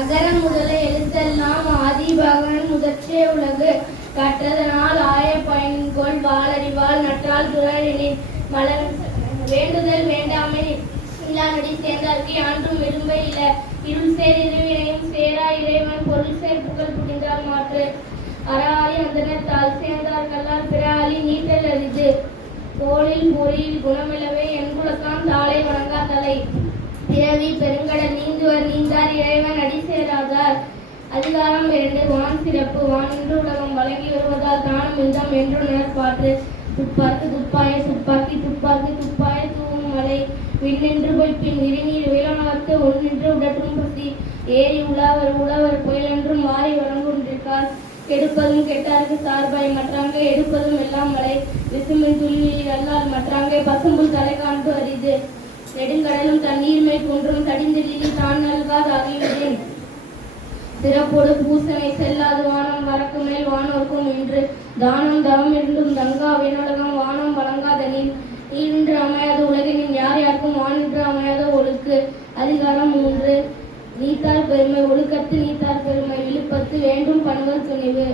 அகர முதல எழுத்தெல்லாம் ஆதி பகவன் முதற்றே உலகு கற்றதனால் ஆய பயன்கொள் வாளறிவாள் நற்றால் துறழினின் மலர் வேண்டுதல் வேண்டாமை இல்லானடி சேர்ந்தார்க்கு ஆன்றும் விரும்ப இல இருள் சேர் இருவினையும் சேரா இறைவன் பொருள் சேர் புகழ் புரிந்தால் மாற்று அறாலி அந்தனத்தால் சேர்ந்தார் கல்லால் பிறாலி நீட்டல் அரிது தோளில் பொறியில் குணமிலவே என்குலத்தான் தாளை வணங்கா தலை பிறவி பெருங்கடல் நீந்துவர் நீந்தார் இறைவன் அடி சேராதார். அதிகாரம் 2 வான் சிறப்பு வான் என்று உலகம் வழங்கி வருவதால் தானம் இந்தம் என்று உணர்பாற்று துப்பார்க்கு துப்பாய துப்பாக்கி துப்பார்க்கு துப்பாய தூவும் மலை விண்ணென்று போய் பின் விரிநீர் விலனார்க்கு ஒன்னின்று உடற்றும் பசி ஏறி உழவர் புயலென்றும் வாரி வழங்குன்றிருக்கார் கெடுப்பதும் கெட்டார்க்கு சார்பாய் மற்றாங்கே எடுப்பதும் எல்லாம் மலை விசுமின் துள்ளியில் அல்லால் மற்றாங்கே பசும்புல் தலை காண்பு அரிது நெடுங்கடலும் தண்ணீர்மை குன்றும் தடிந்தெல்லி தான் நல்காது ஆகிவிடேன் சிறப்போடு பூசனை செல்லாது வானம் வரக்கு மேல் வானோர்க்கும் என்று தானம் தவம் இருந்தும் தங்கா விண்ணுலகம் வானம் வழங்காதனின் நீரின்று அமையாத உலகினின் யார் யாருக்கும் வானின்று அமையாத ஒழுக்கு. அதிகாரம் 3 நீத்தார் பெருமை ஒழுக்கத்து நீத்தார் பெருமை விழுப்பத்து வேண்டும் பணுவல் துணிவு.